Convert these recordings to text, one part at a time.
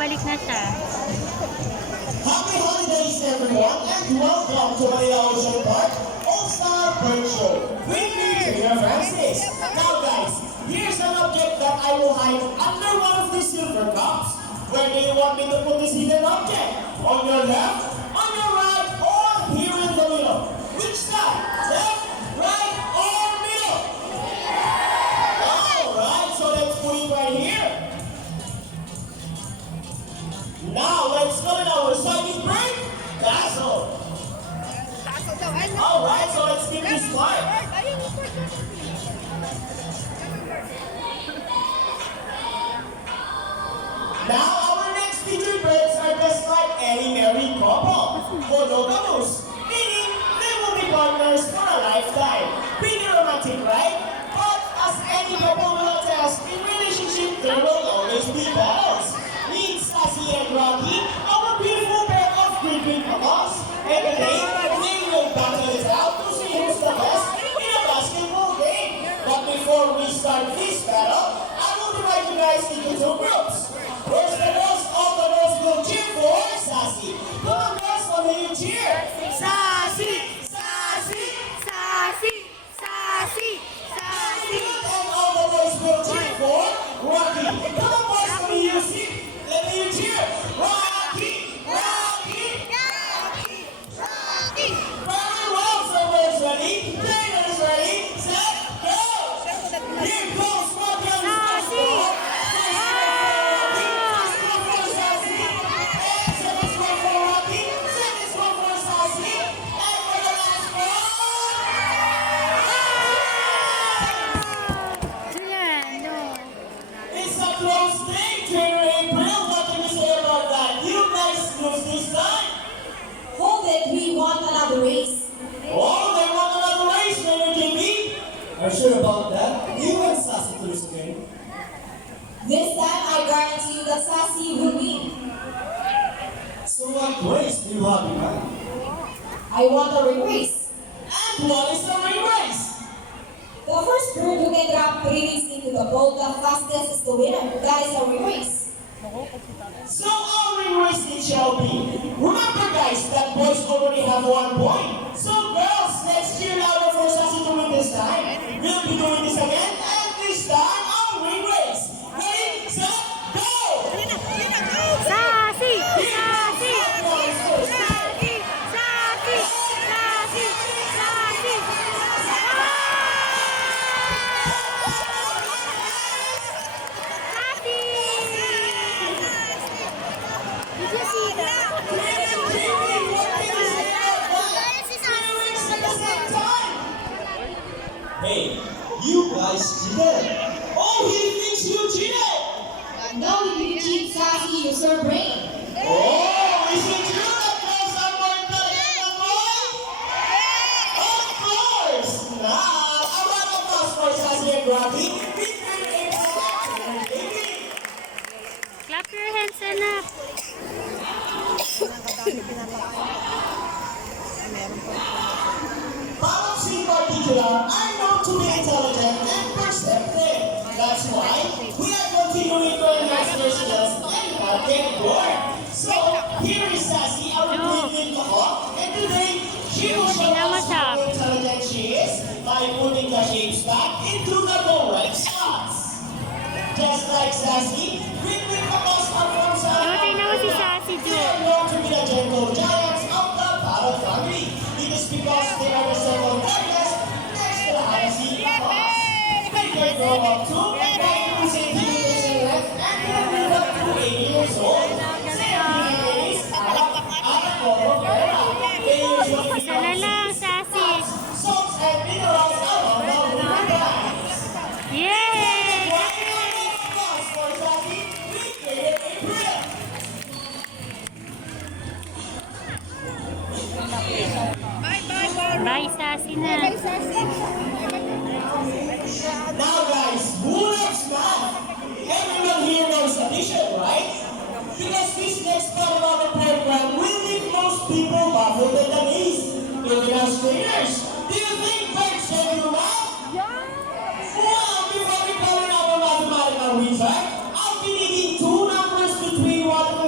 Babalik na siya. Happy holidays, everyone, and welcome to Manila Ocean Park All-Star Bird Show. With me, Tina Francis. Now, guys, here's an object that I will hide under one of these silver cups. Where do you want me to put this hidden object? On your left, on your right, or here in the middle? Which side? Left, right, or middle? Alright, so let's put it right here. Now, let's go to our second break. Dazzle. Alright, so let's keep this part. Now, our next featured birds are just like any married couple. Monogamous, meaning they will be partners for a lifetime. Pretty romantic, right? But as any couple will attest, in relationship there will always be battles. Meet Sassy and Rocky, our beautiful pair of green couples. And today, they will battle it out to see who's the best in a basketball game. But before we start this battle, I will divide you guys into two groups. First, the girls, all the girls will cheer for Sassy. Come on, girls, how do you cheer? Sassy! Sassy! Sassy! Sassy! Sassy! And all the boys will cheer for Rocky. Come on, boys, how do you see? Let me cheer. Rocky! Rocky! Rocky! Rocky! Very well, so we're ready. Trainers ready. Set, go! Here goes Rocky on the Sassy! Julian, no. It's a close thing, Trainer April. What can you say about that? You guys lose this time. Hold it, we want another race. Oh, they want another race, Trainer JB. Are you sure about that? You want Sassy to lose again? This time, I guarantee you that Sassy will win. So what race do you have in mind? I want a ring race. And what is the ring race? The first bird who can drop 3 rings into the bowl the fastest is the winner. That is a ring race. So our ring race it shall be. Remember guys, that boys already have 1 point. So girls, let's cheer louder for Sassy to win this time. We'll be doing this again, and this time our ring race. Ready, set, go! Sassy! Sassy! Sassy! Sassy! Sassy! Sassy! Did you see that? Hey, you guys cheated! Oh, he thinks you cheated! No, you didn't cheat, Sassy. Use your brain. Oh, is it true that girls are more intelligent than boys? Of course! Now, a round of applause for Sassy and Rocky. Clap your hands enough. Parrots in particular are known to be intelligent and perceptive. That's why we are continuing to enhance their skills and not get bored. So, here is Sassy, our green couple, and today she will show us how intelligent she is by putting the shapes back into the correct spots. Just like Sassy, green couples are from South Tingnan mo si Sassy, They Jo. are known to be the gentle giants of the parrot family. It is because they are the second largest next to the Hyacinth couples. They can grow up to 90 centimeters in length and can live up to 80 years old. Same ladies are a common era. They usually Isa na lang, Sassy. salts and minerals along the river banks. Yay! Applause for Sassy. We created April. Bye, Sassy na. Now guys, who loves math? Everyone here knows addition, right? Because this next part of the program will make most people baffled at the knees. Even us trainers, do you think birds can do math? Well, before we go in our mathematical wizard, I'll be needing 2 numbers between 1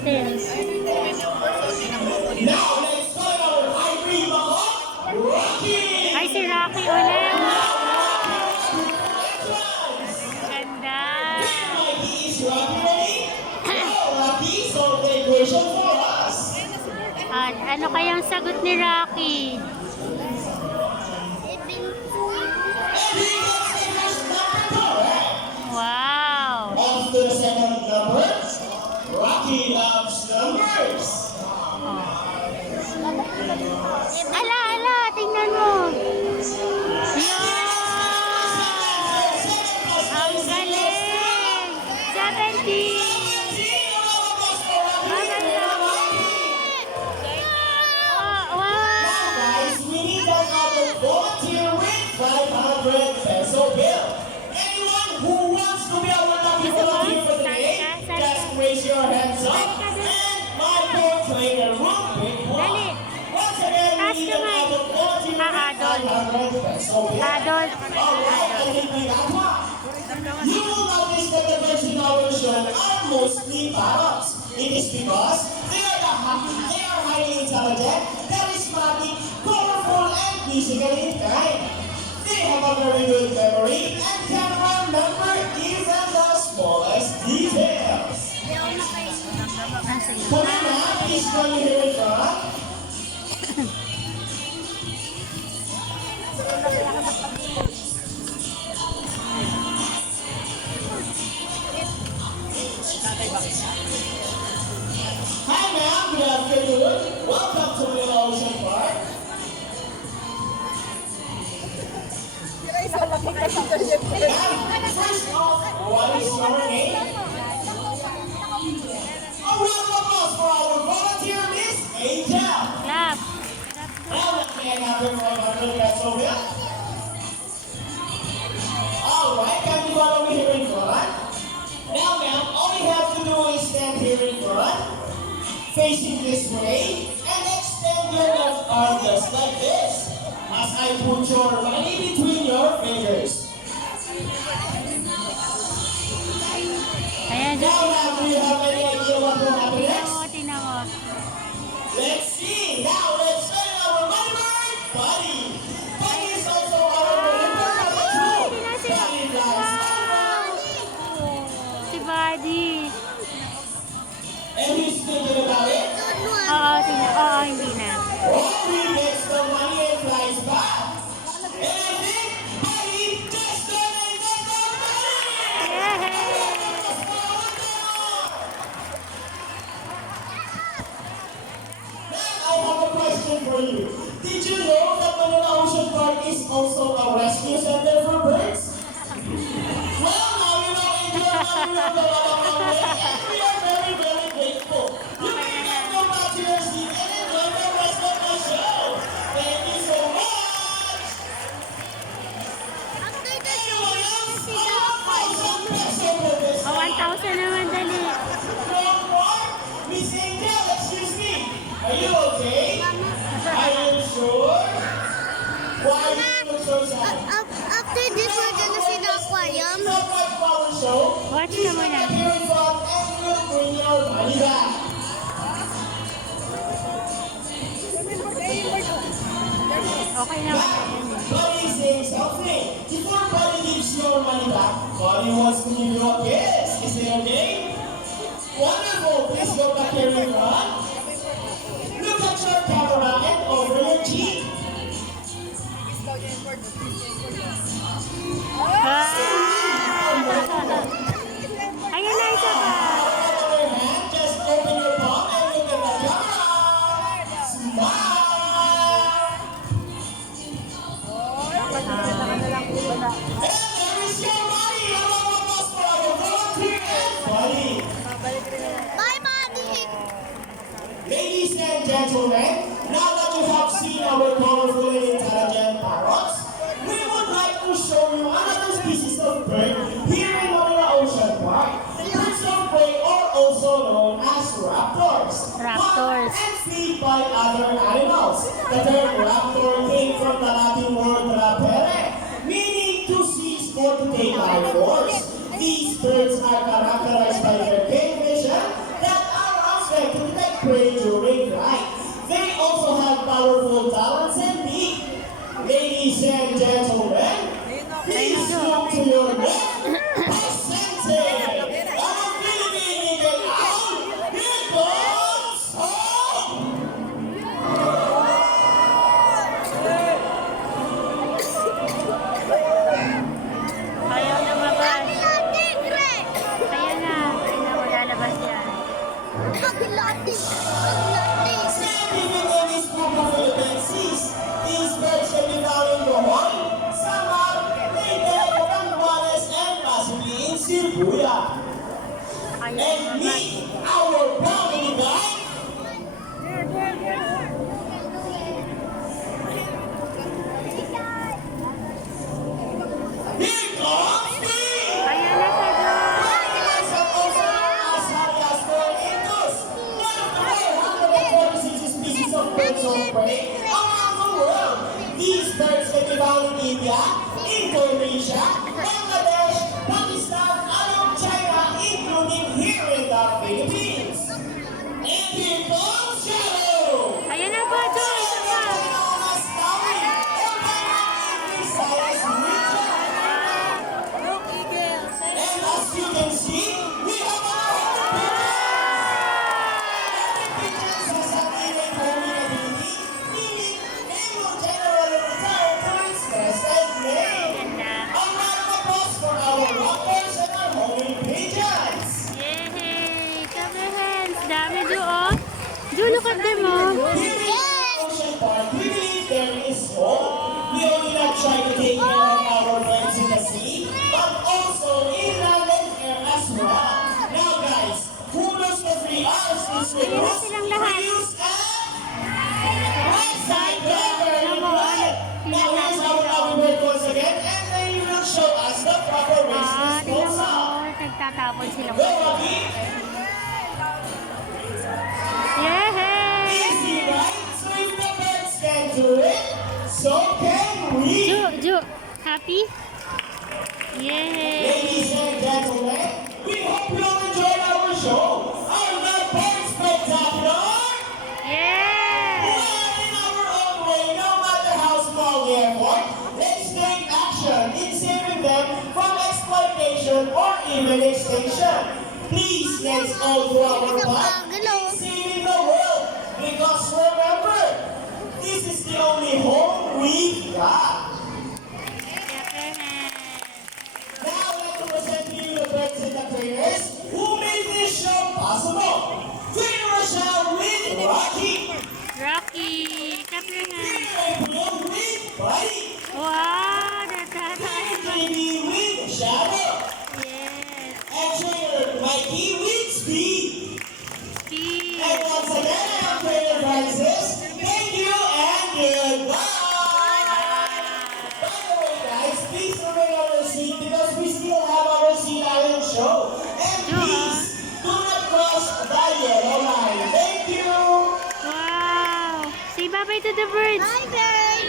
Justin. Now, let's call our hybrid bako, Rocky! Ay, si Rocky ulit. Entrance! Ganda. Mikey, is Rocky ready? Go, Rocky! So, great question for us. Ano kayang sagot ni Rocky? And he gets the first number correct. Wow. After the second number, Rocky loves numbers. Ala, tingnan mo. Yan. Ang galing. 70. Oh, wow. Guys, we need an adult volunteer with 500 peso bill. Anyone who wants to be our lucky volunteer for today, just raise your hands up and my co-trainer will pick one. Dali. Once again, we need an adult volunteer with 500 peso bill. Adult. Alright, I think we got one. You will notice that the birds in our show are mostly parrots. It is because they are highly intelligent, charismatic, colorful, and physically kind. They have a very good memory and can remember even the smallest details. Come on now, please join me here in front. Hi ma'am, good afternoon. Welcome to Little Ocean Park. Ma'am, first off, what is your name? A round of applause for our volunteer, Miss Angel. Clap. Now let me have your 500 peso bill. Alright, can you follow me here in front? Now ma'am, all you have to do is stand here in front, facing this way, and extend your left arm just like this. As I put your money between your fingers. Ayan, Now ma'am, do you have any idea what will happen next? tingnan mo. Let's see. Now let's send our money bird, Buddy. Buddy is also our member too. Buddy flies over. Si Buddy. And he's thinking about it. Oo, hindi na. Rory gets the money and flies back. And I think Buddy just donated the money. Yay! Now I have a question for you. Did you know that Manila Ocean Park is also a rescue center for birds? Well, now you know enjoy money will go a long way, and we are very, very grateful. You may now go back to your seat and enjoy the rest of the show. Thank you so much. Anyone else? O, 1,000 naman, dali. Wrong part? Miss Angel, excuse me. Are you okay? Are you sure? Why do you look so sad? After this, we're gonna see the aquarium. It's not like our show. Watch Please ka muna. come here in front and we'll bring your money back. Okay naman. Buddy is saying something. Before Buddy gives your money back, Buddy wants to give you a kiss. Is it okay? Wonderful. Please go back here in front. Look at your camera and over your cheek. Ayan na, isa pa. Other hand, just open your palm and look at the camera. Smile. And there is your money. A round of applause for our volunteer and Buddy. Bye, buddy! Ladies and gentlemen, now that you have seen our colorful and intelligent parrots, we would like to show you another species of bird here in Manila Ocean Park. Birds of prey are also known as raptors. Raptors. Hunt and feed by other animals. The term raptor came from the Latin word rapere, meaning to seize or to take by force. These birds are characterized by their keen vision that allows them prey during flight. They also have powerful talons and beak. Ladies and gentlemen, please look to your left. Presenting our Philippine Eagle Owl, here comes home! Ayaw na mabas. Tigre! Ayan na. Ayan na, malalabas yan. Aglatis! Standing in this group of Philippine seas, these birds can be found in Bohol, Samar, Leyte, Camarines, and possibly in Sibuya. Ayaw na And mabas. meet our proudly guide, here comes Steve! Ayan na siya doon. These birds can be found in India, Indonesia, Bangladesh, Pakistan, and China, including here in the Philippines. And here comes Shadow! Ayan na ba doon? Isa pa. And as you can see, we have our pigeons has an innate homing ability, meaning they will generally return to its nest and lay. Ganda. A round of applause for our rockers and our homing pigeons. Yay! Clap your hands. Dami doon. Do look at them, oh. Here in the ocean park, we believe there is hope. We only not try to take care of our friends in the sea, but also in land and air as well. Now guys, who knows the 3 R's this week? Ayun na silang lahat. We use a website cover. Right? Now here's our lovely bird once again, and they will show us the proper ways to Ah, tingnan dispose mo, of. oh. Nagtatapon silang Go, Rocky! Yay! Easy, right? So if the birds can do it, so can we. Ju, happy? Yay! Ladies and gentlemen, we hope you all enjoyed our show. Are the birds spectacular? Yay! Well, in our own way, no matter how small the effort, let's take action in saving them from exploitation or even extinction. Please, let's all do our part in saving the world. Because remember, this is the only home we've got. Clap your hands. Now I'd like to present to you the birds and the trainers who made this show possible. Trainer Rochelle with Rocky. Rocky! Clap your hands. Trainer April with Buddy. Wow! Trainer Nagtatapon. JB with Shadow. Yes! And Trainer Mikey with Speed. Speed! And once again, I am Trainer Francis. Thank you and goodbye. By the way, guys, please remain on your seat because we still have our Sea Lion show. And please, do not cross the yellow line. Thank you. Wow! Say bye-bye to the birds. Bye, bird!